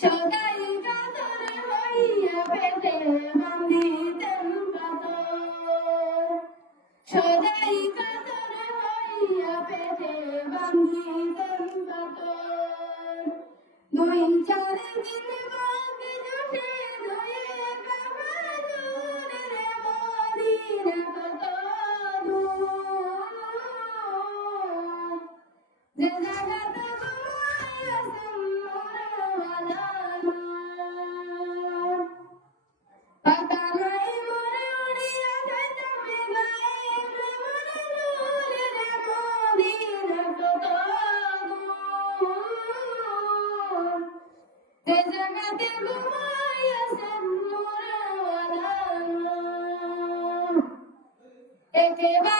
সদাই কাতর হইয়া পেটে বান্ধিতেন পাথর। সদাই কাতর হইয়া পেটে বান্ধিতেন পাথর। দুই চার দিন জায়গাতে ঘুমাইয়াছেন মোরওয়ালা নূর। একেবারে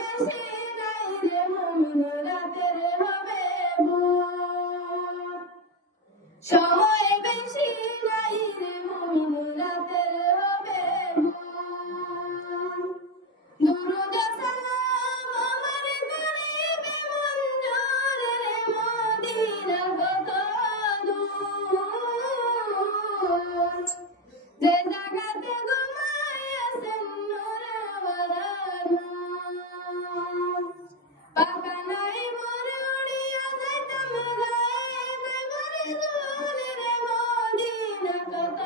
সময় বেশি নাই রে মমিন রাতের হবে দুরুদ সালাম আমার গরিবে মঞ্জুর রে মদিনা কত দূর যে জায়গাতে ঘুমাই আছেন মদিনা কত